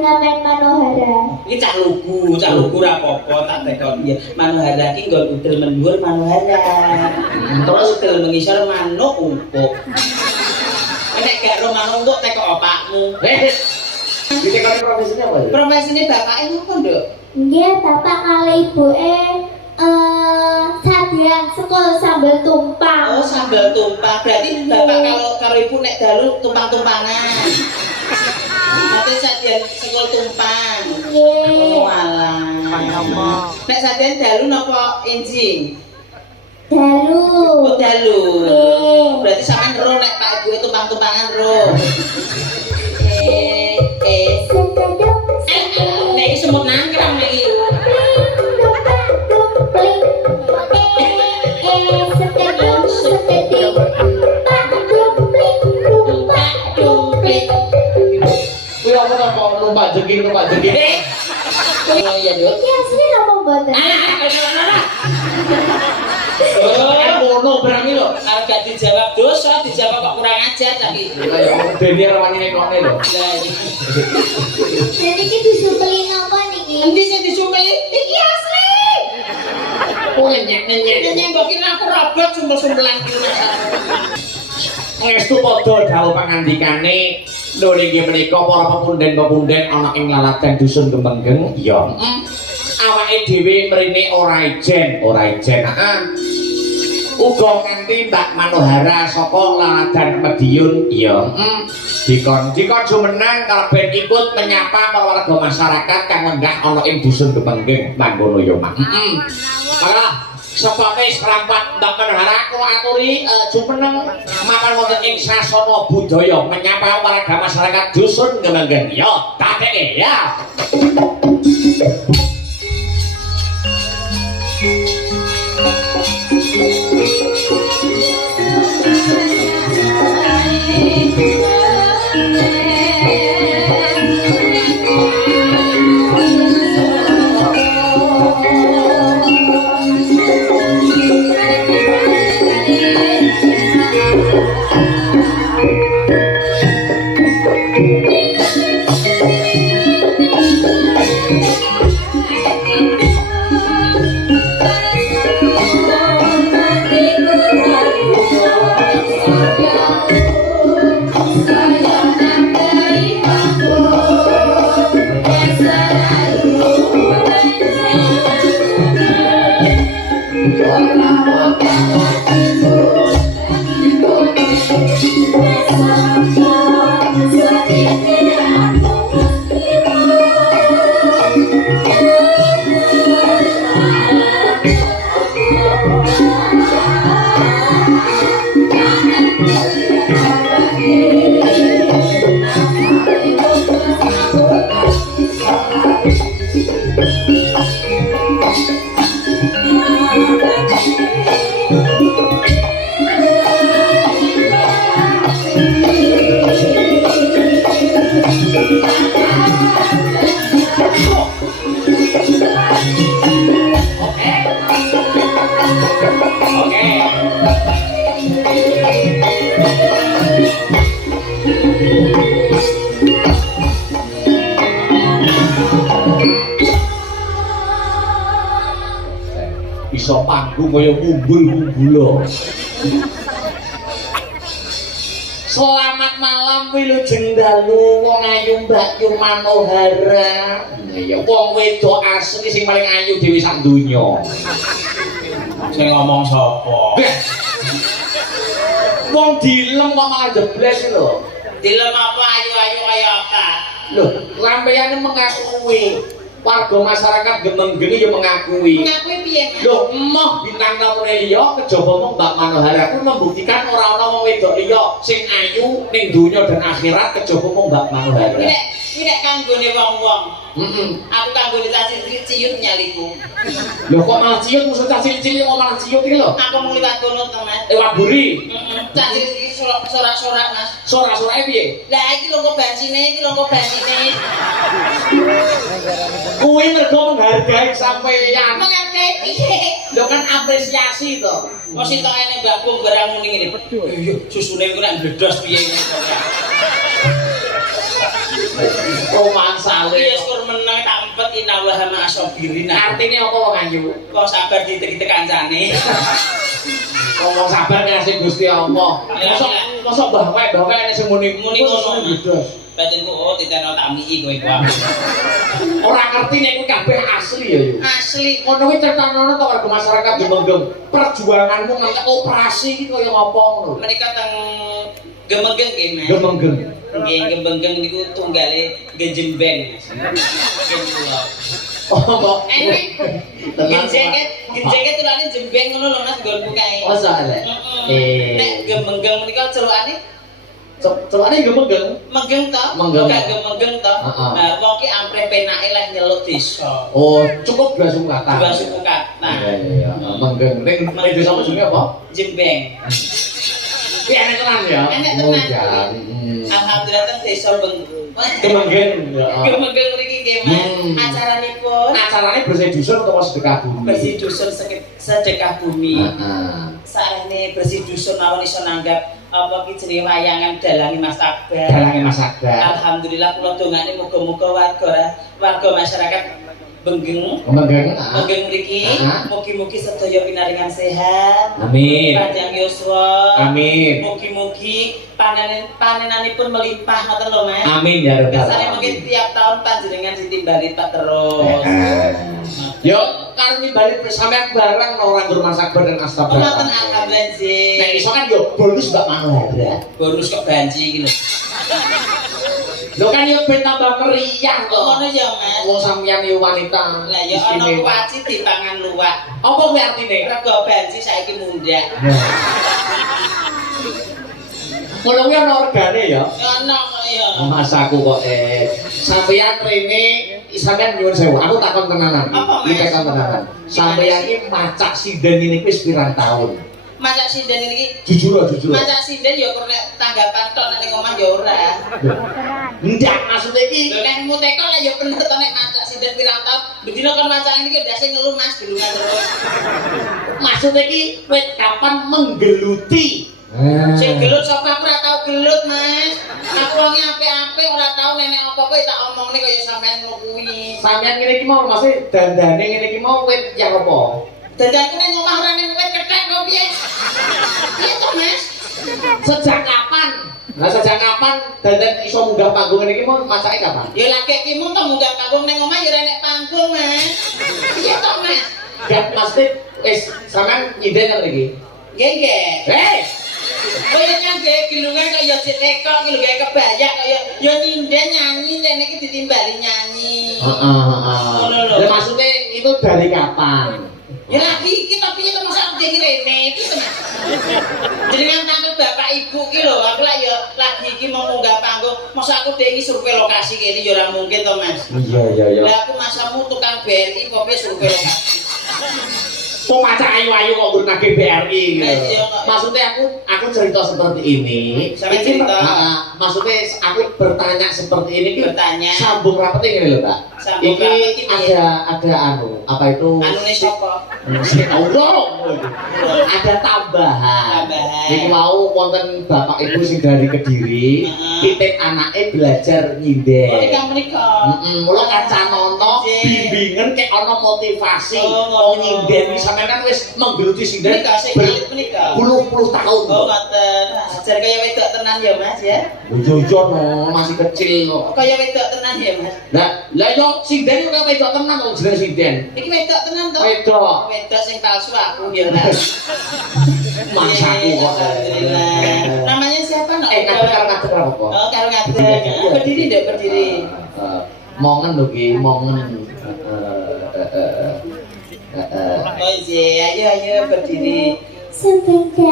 ngamen Manohara. Iki cah lugu ra apa-apa tak tekon piye. Manohara iki nggon udel mendur Manohara. Terus udel mengisor manuk umpuk. Nek gak ro manuk umpuk tekok opakmu. Ditekoni profesinya apa? Profesine bapake ngopo, Nduk? Nggih, bapak kali ibuke sadian sekol sambal tumpang. Oh, sambal tumpang. Berarti bapak kalau ibu nek dalu tumpang-tumpangan. Nanti sadian sekol tumpang. Nggih. Oh, alah. Nek sadian dalu napa enjing? Dalu. Oh, dalu. Nggih. Berarti sampean ro nek Pak Ibu tumpang-tumpangan ro. Sekedung. Nek iki semut nangkram nek iki. Kuwi apa napa numpak jengking. Oh iya, Nduk. Iki asli apa mboten? Ngono berani lho. Kalau gak dijawab dosa, dijawab kok kurang ajar tapi. Kayak dene rawani nekone lho. Lah iki. Jadi iki disumpeli napa niki? Endi sing disumpeli? Iki asli. Oh nyek mbok kira aku robot sumpel-sumpelan iki. Ngestu padha dawuh pangandikane lho niki menika para pepunden-pepunden ana ing laladan dusun Gemenggeng. Iya. Awake dhewe mrene ora ijen. Heeh. Uga nganti Mbak Manohara saka laladan Medion. Iya. Dikon jumeneng kaleben ikut menyapa para warga masyarakat kang lenggah ana ing dusun Gemenggeng mangkono ya, Mak. Malah sepate serampat Mbak Manohara kula aturi jumeneng mapan wonten ing sasana budaya menyapa warga masyarakat dusun Gemenggeng. Ya, tateke ya. Iso panggung kaya ngumbul-ngumbul. Selamat malam wilujeng dalu wong ayu Mbak Yu Manohara. Ya wong wedok asli sing paling ayu dhewe sak donya. Sing ngomong sapa? Wong dilem kok malah jebles lho. Dilem apa ayu-ayu kaya apa? Lho, lampeyane mengakui. Warga masyarakat Gemenggeng ya mengakui. Mengakui piye? Lho, emoh bintang tamu liya kejaba mong Mbak Manohara ku membuktikan ora ana wong wedok liya sing ayu ning donya dan akhirat kejaba mong Mbak Manohara. Nek kanggone wong-wong. Aku kanggone cacing ciut nyaliku. Lho kok malah ciut musuh cacing cilik kok malah ciut iki lho. Aku mung liwat kono to, Mas. Lewat buri. Cacing iki sorak-sorak, Mas. Sorak-sorake piye? Lah iki lho kok basine, Kuwi mergo menghargai sampeyan. Menghargai piye? Lho kan apresiasi to. Kok sitokane Mbak Bung barang muni ngene. Iya, susune ku nek bledos piye ngene kok. Romansa Iya, le. syukur menang tak empet inallah ma asobirin. Artine apa wong ayu? Kok sabar ditek-ditek kancane. Ngomong sabar ngasih Gusti Allah. Mosok mbah-mbah nek sing muni ngono. Blas. Batinku oh titeno tamiki kowe kuwi. Ora ngerti nek kuwi kabeh asli ya yo. Asli. Ngono kuwi critane to warga masyarakat Gemenggeng. Perjuanganmu nganti operasi iki kaya ngapa ngono. Menika teng Gemenggeng nggih, Mas. Gemenggeng. Nggih, Gemenggeng niku tunggale Gejembeng, Mas. Genjula. Oh, kok Enek. Genjenge tulane jembeng ngono lho Mas nggonku kae. Oh, salah. Nek Gemenggeng menika celukane Celane Gemenggeng. Menggeng to? Menggeng. Gak Gemenggeng to. Heeh. Nah, wong ki ampreh penake leh nyeluk desa. Oh, cukup dua sungkatan. Dua suku kata. Iya, Menggeng. Ning desa apa jenenge apa? Jembeng. Ki enek tenan ya. Enek Oh, tenan. jan. Alhamdulillah teng desa Gemenggeng. Gemenggeng mriki nggih Mas. Acaranipun Acarane bersih dusun utawa sedekah bumi? bersih dusun sedekah bumi. Heeh. Saene bersih dusun mawon iso nanggap apa ki jenenge wayangan dalange Mas Akbar. Dalange Mas Akbar. Alhamdulillah kula dongane muga-muga warga masyarakat Benggeng Gemenggeng. Benggeng mriki mugi-mugi sedaya pinaringan sehat. Amin. Panjang yuswa. Amin. Mugi-mugi panenanipun melimpah ngoten lho Mas. Amin ya rabbal Biasanya alamin. mungkin tiap tahun panjenengan ditimbali Pak terus. Yo, kan nimbali sampean bareng orang Guru Mas Akbar dan Astagfirullah. Ngoten alhamdulillah sih. Nek iso kan yo bonus Mbak Manohara. Bonus kok banci iki lho. Lho kan yo ben tambah meriah kok. Ngono ya Mas. Wong sampeyan yo wanita. Lah ya ana kuwaci dipangan luwak. Apa kuwi artine? Rego banci saiki mundak. Ngono kuwi ana regane ya. Ono kok ya. Mas aku kok sampeyan rene sampeyan nyuwun sewu. Aku takon tenanan. Apa, Mas? Iki takon tenanan. Sampeyan iki macak sinden ini wis pirang tahun? Macak sinden iki Jujur. macak sinden ya kok nek tanggapan tok nek omah ya ora. Ndak maksudnya iki Lho nek muteko lah ya bener to nek macak sinden pirang tahun. Bedino kon macak iki dase ngeluh Mas gelungan terus. maksudnya iki wit kapan menggeluti. Sing gelut sapa aku ora tau gelut, Mas. Aku wonge apik-apik ora tau nenek apa-apa tak omongne kaya sampean ngono kuwi. Sampeyan ngene iki mau maksudnya dandane ngene iki mau wit yang apa? Dandanku ning omah ora ning wit kethek kok piye? Piye to, Mas? Sejak kapan? Nah sejak kapan dandan iso munggah panggung ngene iki mau macake kapan? Ya lagi kimu to munggah panggung ning omah ya ora nek panggung, Mas. Piye to, Mas? Gak maksudnya wis sampean nyinden kan iki. Nggih, nggih. Hei, Kaya nyangge gilungan kaya teko iki lho gawe kebaya kaya ya nyinden nyanyi rene iki ditimbali nyanyi. Ngono lho. Lah maksudnya itu dari kapan? Ya lagi iki tapi piye to masa iki rene piye to Mas? Jenengan tangkep bapak ibu ki lho, aku lah ya lagi iki mau munggah panggung, masa aku dhewe iki survei lokasi kene ya ora mungkin to Mas. Iya. Lah aku masamu tukang BRI kok survei lokasi. Kok macak ayu-ayu kok guru nagih BRI gitu. Iya, kok. Maksudnya aku cerita seperti ini. Sampai Iki, cerita? maksudnya aku bertanya seperti ini ki Bertanya. sambung rapat ini loh, Mbak. Sambung Iki rapat ini ada apa itu? Anune sapa? Allah. Ada tambahan. Tambahan. Iki mau wonten bapak ibu sing dari Kediri, Heeh. titip anake belajar Oh nyinden. iki menika. Mula kancanono Nggih. bimbingan kayak ono motivasi Oh, mau ngono. nyinden sampean kan wis menggeluti sinden Menika sing kalit menika. berpuluh-puluh tahun. Oh ngoten. Ajar kaya wedok tenan ya Mas ya. Jujur no, masih kecil kok. Kaya wedok tenan ya Mas. Lah yo sinden kok wedok tenan kok jeneng sinden. Iki wedok tenan to? Wedok. Wedok sing palsu aku ya ora. Maksaku kok. Alhamdulillah. Namanya siapa nak? Ngatur apa? Oh, karo ngatur. Berdiri ndak berdiri. Mongen lho ki, mongen. Oh iya, ayo berdiri. Sepeda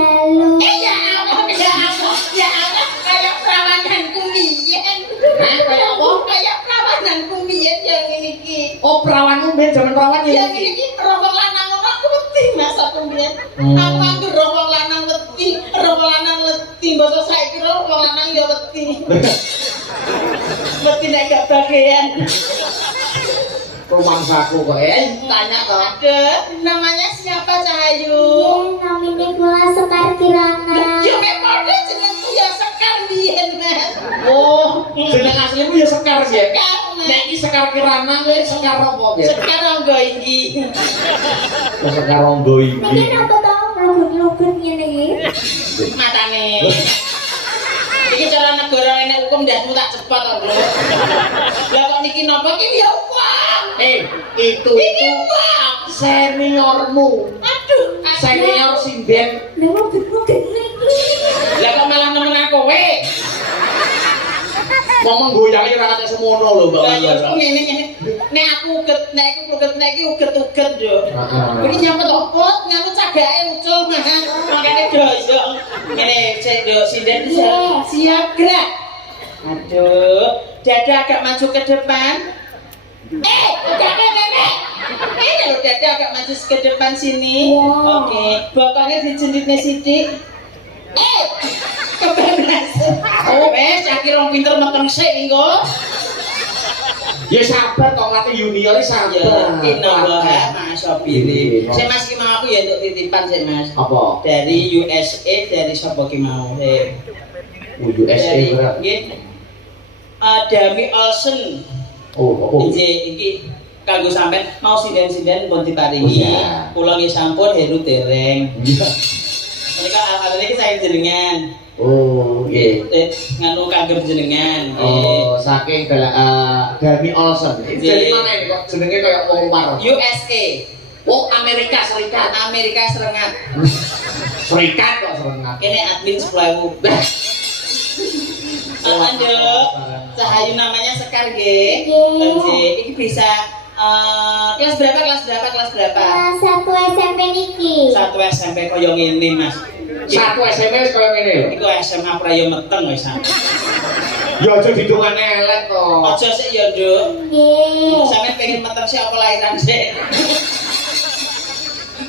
Ya Allah, ya Allah, ya Allah, kayak perawananku mbiyen. Kayak apa? Kayak perawananku mbiyen yang ini ki. Oh, perawanmu ben jaman perawan ya Yang iki. ini rombong lanang ngono aku wedi Mas aku mbiyen. Aku anggere rombong lanang wedi, rombong lanang wedi, basa saiki rombong lanang ya wedi. Wedi nek gak bagian. Rumangsaku kok tanya toh. Ada, namanya siapa Cahayu? namanya kula Sekar Kirana. Ya memang jenengku ya Sekar biyen Mas. Oh, jeneng asli iku ya Sekar ya. Sekar. Nek iki Sekar Kirana kowe Sekar apa ya? Sekar anggo iki. Oh, Sekar Ronggo iki. Niki napa to logut-logut ngene iki? Matane. Iki cara negara enek hukum ndasmu tak cepot to, Bro. Lah kok niki napa iki ya uang. Itu uang. seniormu. Aduh, Senior sinden. Lha logut-logut niki. lah kok malah nemen kowe. Ngomong goyangi ra kate semono lho, Mbak. Lah ya ngene. Nek aku uget, nek iki uget-uget yo. Heeh. Iki nyambet opot, nganu cagake ucul mah. Makane doyo. Ngene sik yo sinden siap gerak. Aduh, dada agak maju ke depan. Udah nenek. Ini loh dada agak maju ke depan sini. Iya. Oke, bokongnya dijenditnya sidik. Kebablasan. Oh, wes, akhirnya orang pinter meteng sik engko. Ya sabar kok ngate junior sabar. Ya, innallaha ma'asabiri. Iya. Saya Mas ki mau aku ya untuk titipan sih Mas. Apa? Dari USA dari sapa ki mau. USA Dari berat. nggih. Dami Olsen. Oh. Iki kanggo sampean mau sinden-sinden pun diparingi. Iya. Kula nggih sampun heru dereng. Iya. Menika alhamdulillah iki saya jenengan. Oh, nggih. Nganu kagem jenengan. Oh, saking Dami Olsen. Jadi mana ini kok jenenge kayak wong luar? USA. Oh, Amerika Serikat. Amerika Serengat. Serikat kok serengat. Ini admin 10.000. Aduh, Cahayu namanya Sekar G. Ini bisa kelas berapa? Kelas 1 SMP niki. Satu SMP koyo ngene, Mas. Satu SMP wis koyo ngene lho. Iku SMA prayo meteng wis. Ya aja didongane elek kok. Aja sik ya, Nduk. Nggih. Sampe pengen meteng sik apa lahiran sik.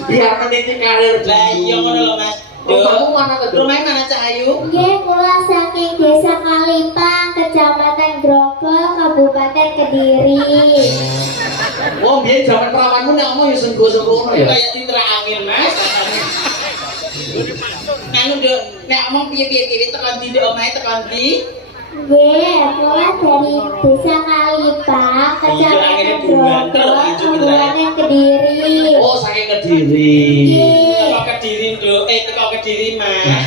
Biar meniti karir. Lah iya ngono lho, Mas. Rumahmu mana tuh? Rumahnya mana Cahayu? Nggih, kula saking Desa Kalipang, Kecamatan Grogol, Kabupaten Kediri. Oh, biyen zaman perawanmu nek omong ya senggo-senggono ya. Kayak diterak angin, Mas. Nganu Nduk, nek omong piye-piye tekan ndi Nduk omahe tekan ndi? Nggih, kula dari Desa Kalipang, Kecamatan Grogol, Kabupaten Kediri. Oh, saking Kediri. Nggih. Teko Kediri Nduk, teko Kediri Mas.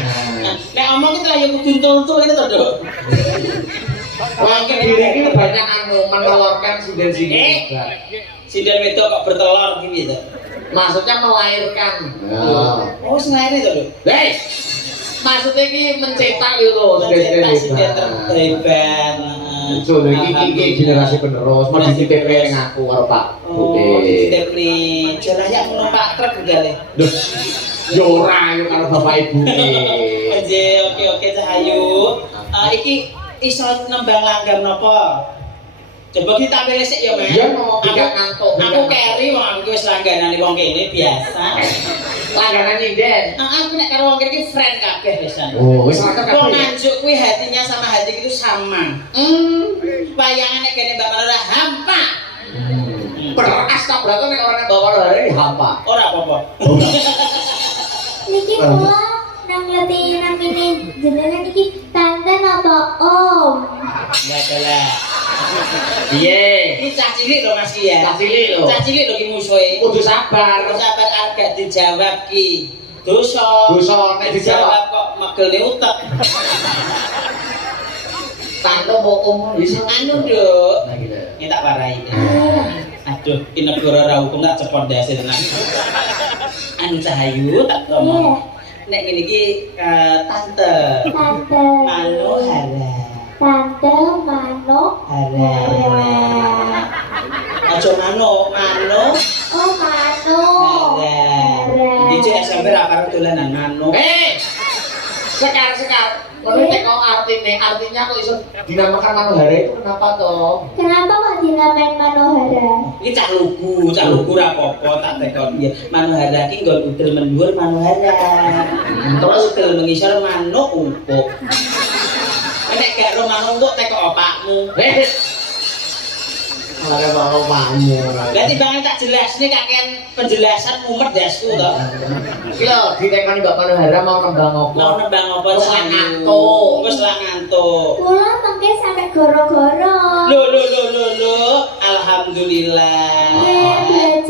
Nek omong kita ya kudu tuntul ini to Nduk. Wah, Kediri iki kebanyakan menelurkan sinden-sinden. Sinden wedok kok bertelur gitu. Maksudnya melahirkan. Oh, sengaja itu Nduk. Hei, maksudnya ini mencetak itu Mencetak sinden terhebat. Betul, ini generasi penerus. Mau dititip dengan aku karo Pak Oh, Bude. dititip nih. Jelaya numpak truk gale. Duh, yora yuk karo bapak ibu. Oke Cahayu. Iki iso nembang langgam napa? Coba kita tampil sik ya, Mas. Iya, no, tidak ngantuk. Aku carry wong aku wis langganane wong kene biasa. Langganan nyinden. Aku nek karo wong kene iki friend kabeh wisan. Oh, wis raket Wong kabeh. nganjuk kuwi hatinya sama hatiku itu sama. Bayangan nek kene Mbak Malora hampa. Beras tabrakan nek orang bawa lari hampa. Ora apa-apa. Niki kula nang ngerti namine jenengan niki tante napa om? Enggak ada lah. Piye? Ini cah cilik lho Mas ya. Cah cilik lho. Cah cilik lho ki musuhe. Kudu sabar. Sabar agak dijawab ki. Dosa. Dosa nek dijawab kok megel utek. tante mau om bisa. Anu Nduk. Nah gitu. Ini tak warai. Aduh, ini negara ra hukum tak cepot dasi tenan. Anu Cahayu tak ngomong. Nek ngene iki tante Tante. Manohara. Tante Mano. Hara. Aja Mano. Oh Mano. Hara. Iki SMP ra karo dolanan Mano. Sekar. Menurut kau artinya kok iso dinamakan Manohara itu kenapa toh? Kenapa kok dinamain Manohara? Iki cah lugu ra apa-apa tak tekon piye. Manohara iki nggon udel mendhuwur Manohara. Terus udel mengisor manuk empuk. Nek gak ro manuk empuk teko opakmu. Ada bawa pamu. Lah timbang tak jelasne kakean penjelasan mumet dasku to. Iki lho ditekani Mbak Manohara mau nembang apa? Mau nembang apa Wis Cahayu? ngantuk. Wis lah ngantuk. Kula nggih sampe goro-goro. Loh, alhamdulillah. Nggih,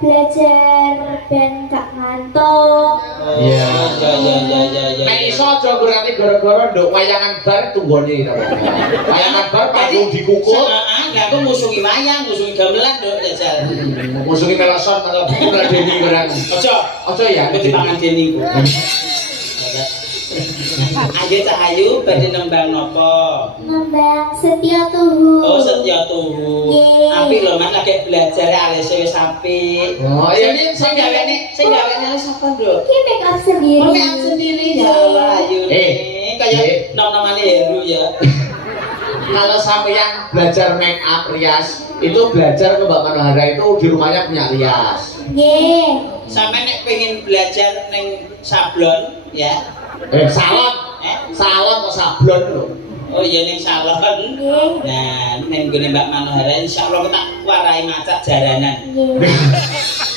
belajar ben gak ngantuk. Iya. Ya. Nek iso aja berarti gara-gara nduk wayangan bar tunggone ta. Wayangan bar panggung dikukul. Heeh, lah aku musuhi wayang, musuhi gamelan nduk jajal. Musuhi melason malah deni barang. Aja ya Aku dipangan deni ku. Ayo Cahayu badhe nembang napa? Nembang Setia Tuhu. Oh, Setia Tuhu. Nggih. Apik lho Man lagi belajar alise wis apik. Oh, iya Ini sing gawene sapa, Nduk? Iki make up sendiri. Oh, make up sendiri ya Allah, ayo. Kayak nom-nomane Heru ya. Kalau sampeyan belajar make up rias, itu belajar ke Mbak Manohara itu di rumahnya punya rias. Nggih. Sampai nek pengen belajar neng sablon ya. Salon kok sablon lho. Oh iya neng salon. Nggih. Nah, neng gone Mbak Manohara insyaallah kita warai macak jaranan. Nggih.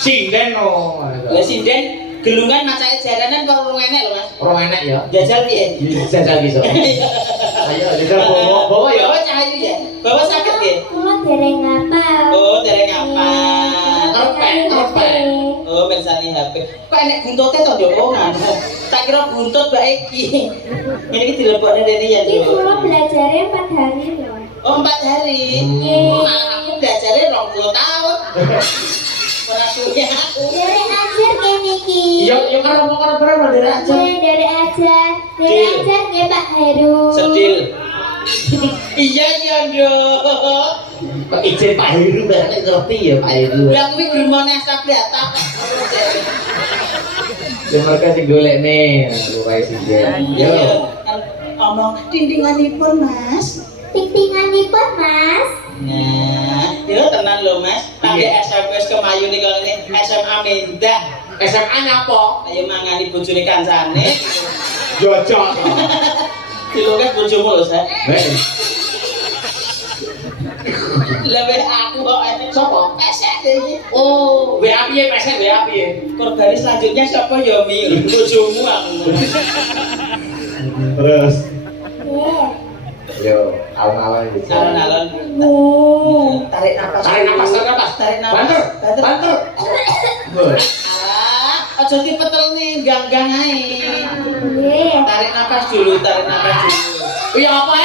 Sinden no. Lah sinden gelungan macake jaranan kok ora enek lho Mas. Ora enek ya. Jajal piye? Jajal bisa. Ayo jajal bawa ya. Bawa Cahayu ya. Bawa sakit nggih. Kula dereng ngapal. Oh, dereng apa? Ngerepek. Oh, pensani HP. Kok enek buntute to, Nduk? Oh, ngono. Tak kira buntut bae iki. Ini iki dilebokne rene ya, Iki Nduk. kula belajarnya 4 hari lho. Oh, 4 hari. Nggih. Aku belajarnya 20 tahun. Ora suwe aku. Derek ajar kene iki. Ya karo berapa dari aja. Nggih, derek ajar. Derek ajar nggih Pak Heru. Sedil. Iya, Nduk. Pak izin Pak Heru berarti ngerti ya Pak Heru. Lah kuwi gremone sablata. Ya mereka sing golekne lurai sinden. Yo. Omong dindinganipun, Mas. Ting-tinganipun Mas. Nah, yo tenan lho Mas. Pakai SMS ke Mayu nih kalau ini SMA Mendah. SMA nyapa? Ayo mangani bojone kancane. Jojok. Dilungket bojomu lho, Sa. Wes. Lebih aku kok Sopo? pesek iki. Oh, WA piye pesek WA piye? Korban selanjutnya siapa ya Mi? Bojomu aku. Terus. Nggih. Yo, alon-alon iki. Alon-alon. Nggih. Tarik napas. Tarik napas. Tarik napas. Banter. Banter. Aja dipetel nih, ganggang ae. Nggih. Tarik napas dulu. Iya apa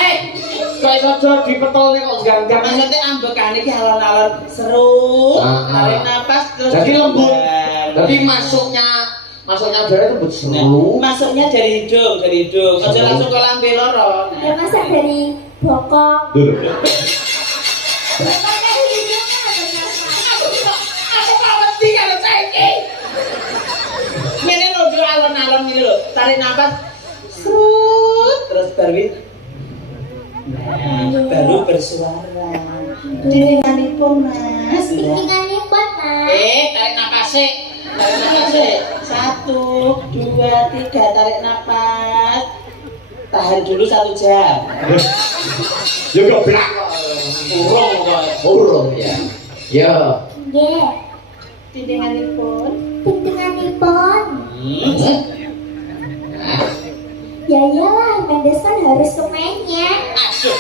Kok iso dipetol nih kok ganggang. Maksudnya ambekan iki alon-alon seru. Tarik napas terus. Jadi lembut. dibuang. Jadi masuknya udara itu Nah, seru. masuknya dari hidung. Aja langsung ke lambe loro. Ya masak dari bokong. Dulu. Bokong dari hidungnya kenapa? Aku maweti karo saiki. Ngene lho Nduk, alon-alon iki lho. Tarik napas. Serut terus baru baru bersuara. Dindinganipun Mas. Ting-tinganipun Mas. Tarik napas sih. Tarik napas sih. 1, 2, 3 tarik napas. Tahan dulu 1 jam. Yo goblok. Urung kok. Urung ya. Yo. Nggih. Dindinganipun. Ting-tinganipun. Hmm. Ya iyalah, Mendes kan harus ke mainnya. Aduh.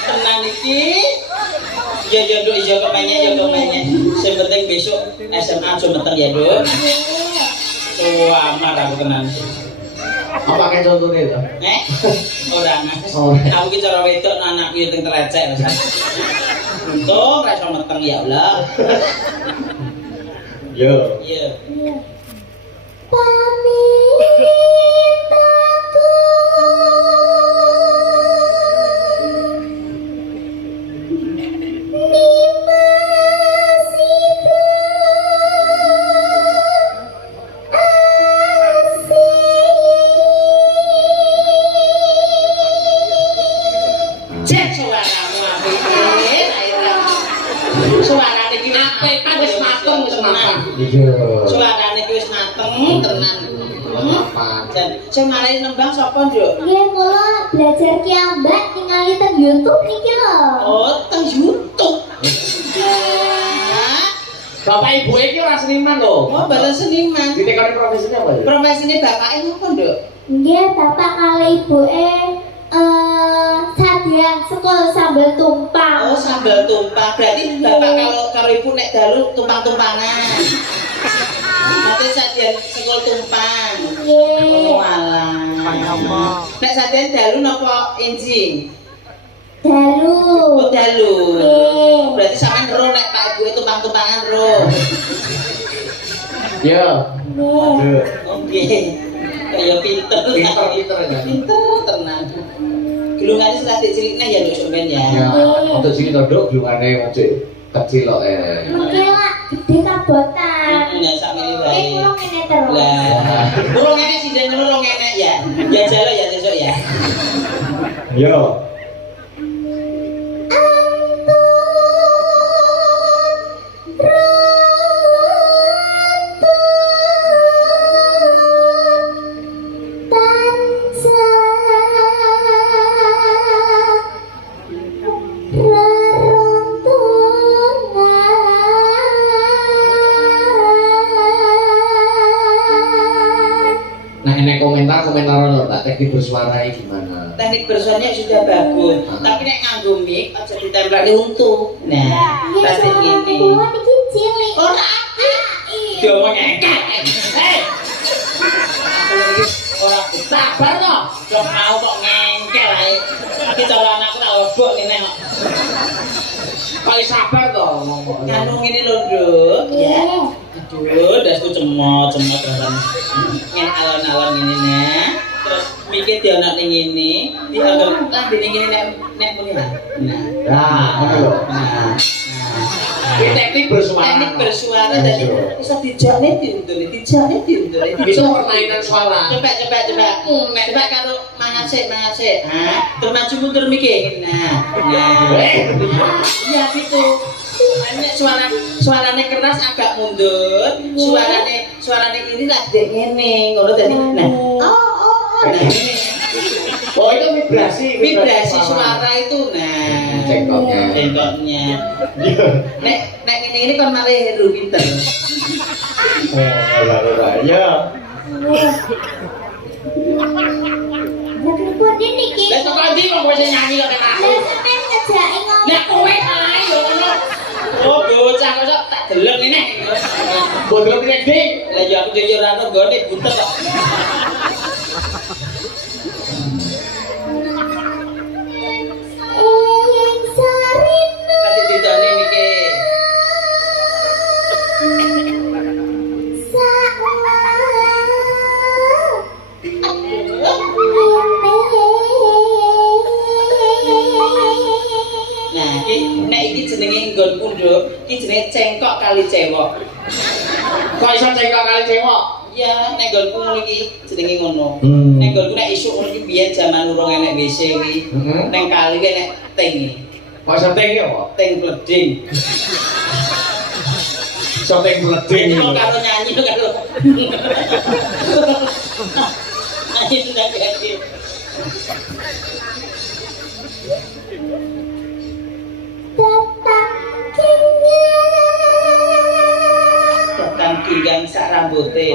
Tenang iki. Ya Nduk, iya kemanya. Sing penting besok SMA aja meteng ya, Nduk. Suamar aku tenan. Apa kayak contohnya itu? Ora Mas. Oh. Aku ki cara wedok anakku yo teng terecek Mas. Untung ra iso meteng ya Allah. Yo. Iya. Pamintaku Cek suaramu apik. Suarane iki apik, wis mateng wis tenang. Iya. Suarane iki wis mateng tenan. Dan sing marai nembang sapa, Nduk? Nggih, kula belajar ki ambak ningali teng YouTube niki lho. Oh, teng YouTube. Bapak ibu iki ora seniman lho. Oh, balas seniman. Ditekani profesinya apa? Profesine bapake ngopo, Nduk? Nggih, bapak kali ibuke Sadian sekol sambal tumpang. Oh, sambal tumpang. Berarti bapak kalau ibu nek dalu tumpang-tumpangan. Nanti sajian sekol tumpang. Nggih. Oh, alah. Nek sajian dalu napa enjing? Dalu. Oh, dalu. Nggih. Berarti sampean ro nek Pak Ibu tumpang-tumpangan ro. Ya. Nggih. Oke. Kayak pinter. Pinter ya. Pinter tenan. Gulungane selatik ciliknya ya nduk sampean ya. Ya, untuk sini todok gulungane ngecek kecil kok Mungkin lah gede kabotan. Enggak sak mili Oke, bae. kulo ngene terus. Lah, kurang enek sinden ngono enek ya. Ya jalo ya sesuk ya. Yo. Nah, ini komentar lo tak teknik bersuara gimana? Teknik bersuaranya sudah bagus, tapi nek nganggo mic aja ditempel untuk. Nah, pasti gini. Kulo niki cilik. Ora dia mau ngengkek. Hei. Ora sabar to. Kok mau kok ngengkel ae. Iki cara anakku tak lebok ngene kok. Kok sabar to ngomong. Nganu ngene lho, Nduk. Ya. Aduh, dasku cemot-cemot rasane. Ngene alon-alon ngene nah. Terus mikir dia anak ning ngene, dianggap lah dene ngene nek muni lah. Nah, ngono lho. Nah. Ini teknik bersuara. Teknik bersuara dan bisa dijakne diundur, dijakne diundur. Bisa permainan suara. Coba kalau mangasik. Hah? Terus maju mundur mikir. Nah. Ya gitu. Nek suarane keras agak mundur, suarane ini tak dek ngene, ngono tadi. Nah. Nah ini. Oh, itu vibrasi Suara itu. Nah, cengkoknya. Nek ini kan malah heru pinter. Oh, ya. Lagi buat ini ki. Lah kok ndi kok bisa nyanyi kok kena aku. Lah sampean ngejaki ngomong. Lah kowe ae yo ngono. Oh, bocah kok tak deleng ini. Bodol ini ding. Lah ya aku yo ora ono gone buntet kok. Nanti ditane niki. Nah, iki jenenge nggonku, Nduk. Iki jenenge cengkok kali cewek. Kok iso cengkok kali cewek? Ya, nek nggonku ngono iki jenenge ngono. Nek nggonku nek isuk ngono iki biyen jaman urung enek WC iki. Ning kali ki nek ting. Kok iso ting ya, Pak? Ting bleding. Iso ting bleding. Kok karo nyanyi karo. Nyanyi sudah ganti. Datang pinggang sak rambuté.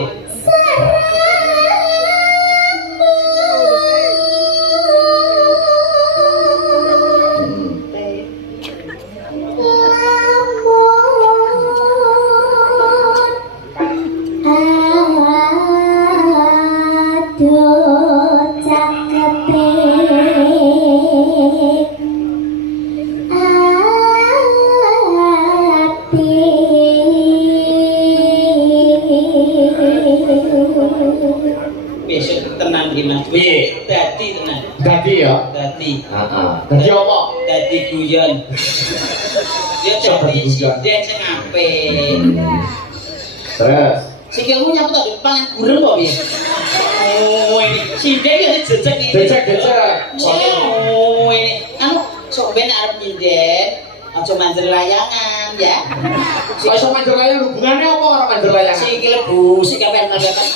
Besok tenang gimana? Piye? Dadi tenang. Dadi ya? Dadi. Heeh. Dadi apa? Dadi guyon. Dia Siapa dadi guyon? sinden sing apik. Terus Sikilmu nyapa tak pangan burem kok piye? Oh, ini sinden ya jejek ini. Jejek. Oh, ini anu sok ben arep nyinden. Aja manjer layangan ya. kok iso manjer layang hubungannya apa karo manjer layangan? Sikile busik kapan kapan.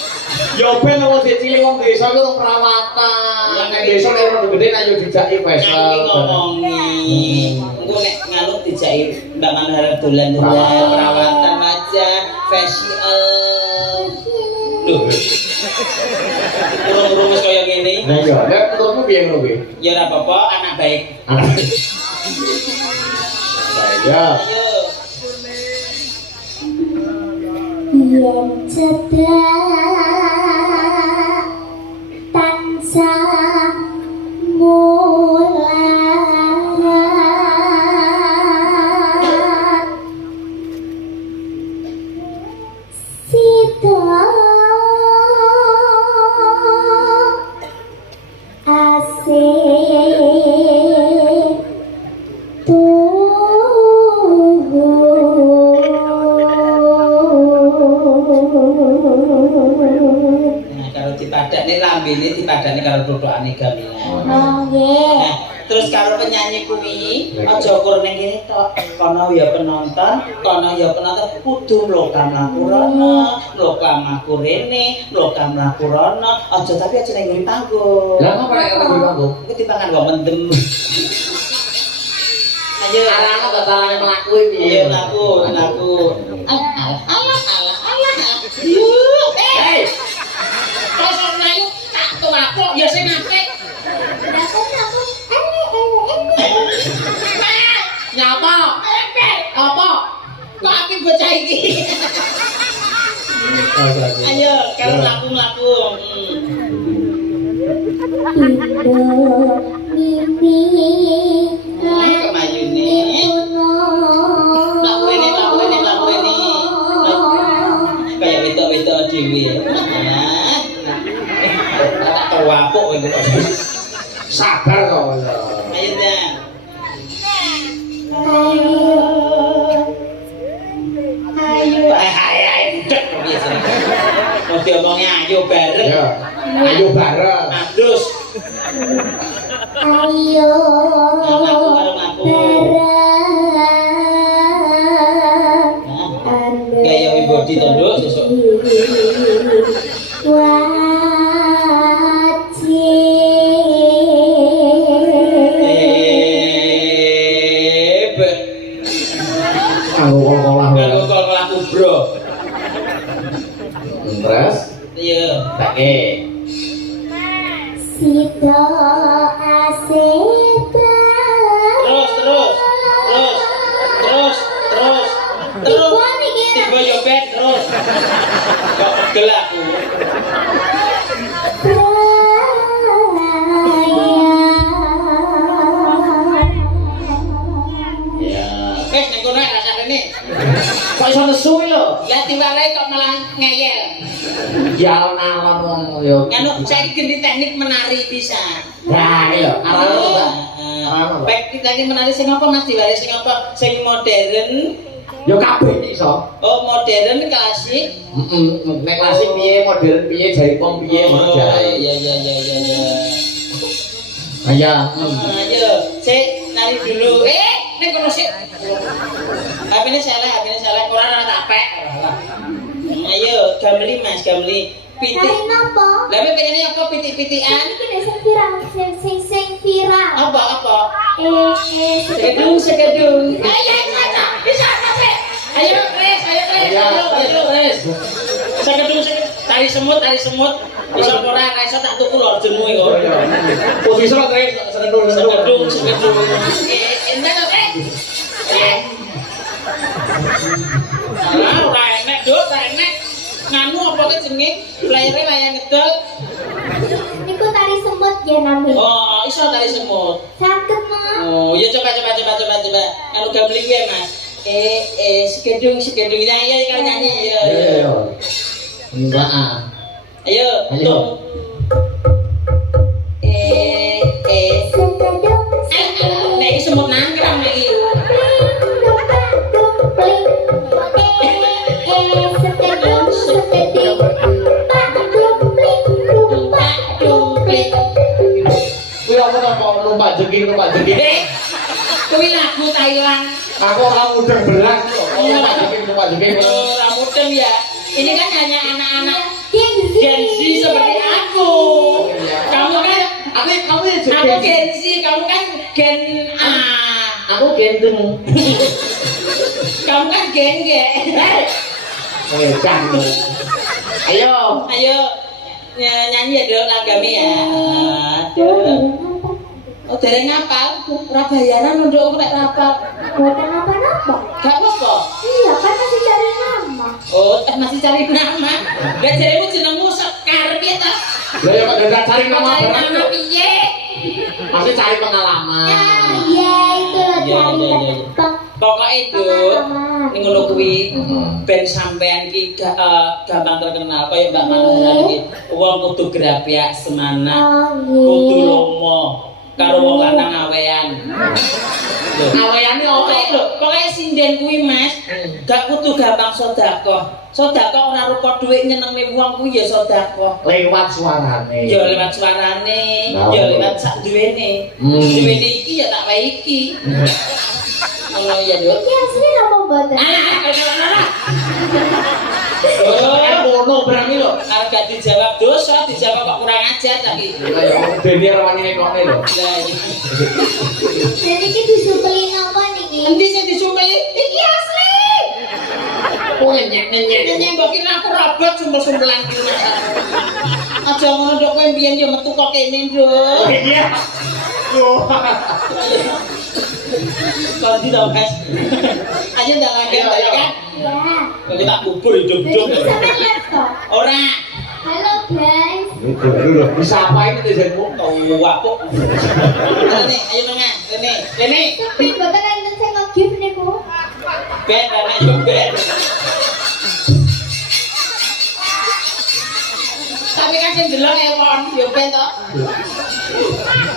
Ya ben wong cilik wong desa ku urung perawatan. Nek desa nek rada gede nek yo dijaki Nanti fashion. ngomongi. Engko nek nganut dijaki Mbak Manharap dolan-dolan perawatan aja, facial. Loh, Urung-urung wis kaya ngene. Nah iya, nek menurutmu piye ngono kuwi? Ya ora apa-apa, anak baik. Ya. Ayo. Yen cedak tansah mulat sida asik Nah, karo dipadakne lambene dipadakne karo dodokane gamelan. Oh nggih. Nah, terus karo penyanyi kuwi aja ukur ning kene tok. Kono ya penonton, kono ya penonton kudu mlokam mlaku rono, mlokam mlaku rene, mlokam mlaku rono. Aja tapi aja ning nggon panggung. Lah kok nek nang panggung? Iku dipangan kok mendem. Ayo Arane kok carane mlaku iki. Iya mlaku. Alah. Hei. Terus mlayu tak tuwapuk ya sing apik. Nyapa? Apa? Kok aki bocah iki? Ayo, kalau mlaku-mlaku. Mimpi Kemayune. Mlaku rene. Kayak wedok-wedok dhewe. Tak tuwapuk kowe kok. Sabar kok. Ayo dah. Ayo, budek kok biasa. Mau diomongnya ayo bareng. Ya. Ayo bareng. Terus ayo bareng gaya wibodi tondok sesuk. Kalau laku bro. Terus Iya. pakai sida asik Terus. Tiba yo ben terus. Kok pegel aku. ya. Wes ning kono rasa rene. Kok iso nesu lho? Lah diwarai kok malah ngeyel. Ya alon-alon yo. Anu saiki geni teknik menari bisa. Nah, iya, arane Mbak. Baik teknik menari sing apa Mas diwarai sing apa? Sing modern. Yo kabeh iso. Oh, modern klasik. Nek klasik piye, modern piye, jaipong piye, ngono jae. Iya. Ayo. Ayo, sik nari dulu. Nek kono sik. HP-ne salah, ora ana tak pek. Ayo, gamli Mas, gamli. Pitik. Nari napa? Lah pengennya apa pitik-pitikan? Iki nek sing viral, sing viral. Apa? Sekedung. Ayo, bisa. Ayo, Res. Sekedung. Tari semut. Bisa ora iso tak tuku lho jenmu iki kok. Posisi lo Res, sekedung. Enak kok, Res. Ora enek, Duk, ora enek. Nganu apa ke jenenge? Playere wayang ngedol. Niku tari semut ya nami. Oh, iso tari semut. Saged Mas. Oh, ya coba. Kalau gambling gue Mas. Sekedung ya kalau nyanyi ya. Iya. Enggak. Ayo. Ayo. Sekedung. Nek iki semut nangkram iki. Kuwi apa numpak jengking. Kuwi lagu Thailand. Aku ora mudeng belas kok. Numpak jengking. Ora mudeng ya. Ini kan hanya anak-anak Gen Gen Z seperti aku. Kamu kan Kamu ya aku Gen Z, kamu kan Gen A. Aku gendeng. Kamu kan Gen G. Wedan. Ayo. nyanyi ya dok langgami ya. Dulu Aduh. dereng apa? Oh dereng ngapal, ora bayaran lho nduk nek rapal. Bukan apa-apa. Gak apa-apa. Iya kan masih cari nama. Oh, masih cari nama. Lah jaremu jenengmu Sekar piye ta? Lah ya kok dadak cari nama Cari barang nama lho. piye? Masih cari pengalaman. Iya itu loh Iya, cari iya, iya. Pokoknya itu pengalaman. ning ngono kuwi ben sampean ki gampang terkenal kaya Mbak Manohara iki. Wong kudu grapyak semangat, kudu Oh iya. lomo karo wong lanang awean. Lho, Aweyane opo? pokoknya sinden kuwi Mas, gak kudu gampang sedekah. Sedekah ora rupa dhuwit nyenengne wong kuwi ya sedekah. Lewat suarane. Ya lewat suarane, Nah, ya betul. lewat sak duwene. Hmm. Duwene iki ya tak wae iki. Ngono ya, Duk. Ini asli apa mboten? Oh, Ngono berang iki lho. harga dijawab dosa, dijawab kok kurang ajar tapi. Lah ya dene rawani nekone lho. Lah iki. Jadi iki disupeli napa niki? Endi sing disumpeli? Iki asli. Oh nyek-nyek. Ini mbok kira aku robot sumpel-sumpelan iki. Aja ngono nduk kowe mbiyen yo metu kok kene, Nduk. Iya. Yo. Kalau tidak Mas. Ayo ndak lagi ya kan? Ya. Kalau kita kubur hidup-hidup. Jadi sampai lihat kok. Ora. Halo guys. Lho, bisa apa ini desainmu? Tahu aku. Ini, ayo menga. Ini. Tapi mboten enten sing nge-gift niku. Ben anak yo ben. Tapi kan sing delok ewon yo ben to.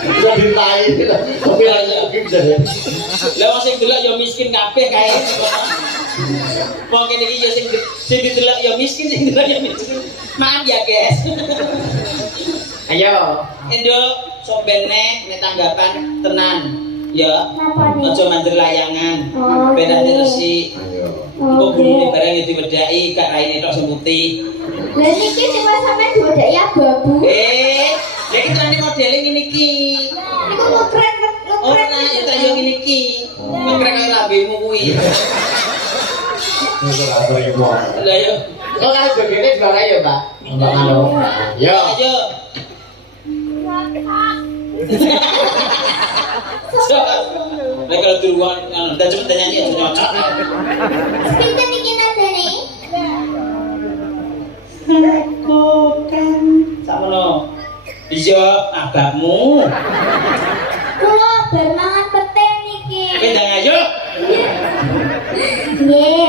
Bisa ditai. Tapi aja bisa deh. Lah wong sing delok yo miskin kabeh kae. Wong kene iki yo sing didelok yo miskin, sing delok yo miskin. Maaf ya, guys. Ayo. Endo sombene nek tanggapan tenan. Ya. Napa nih? Aja mandir layangan. Oh, Ben ati iya. resi. Ayo. Kok gulune barang iki diwedhaki gak raine tok sing putih. Lah niki sing wis sampean diwedhaki abu-abu. Ya iki tenan modele ngene iki. Niku ngekren Ora ya tak yo ngene iki. Ngekrek kaya lambemu kuwi. Itu lah terima. Lah yo. Kok karo jogene juara ya, Mbak? Mbak Mano. Yo. Ayo. Nek kalau turuan, dan cepet nyanyi aja nyocok. Pinten niki nadane? Lakukan sakmono. Iya, agakmu. Kula bar mangan pete niki. Kowe ndang ayo. Nggih.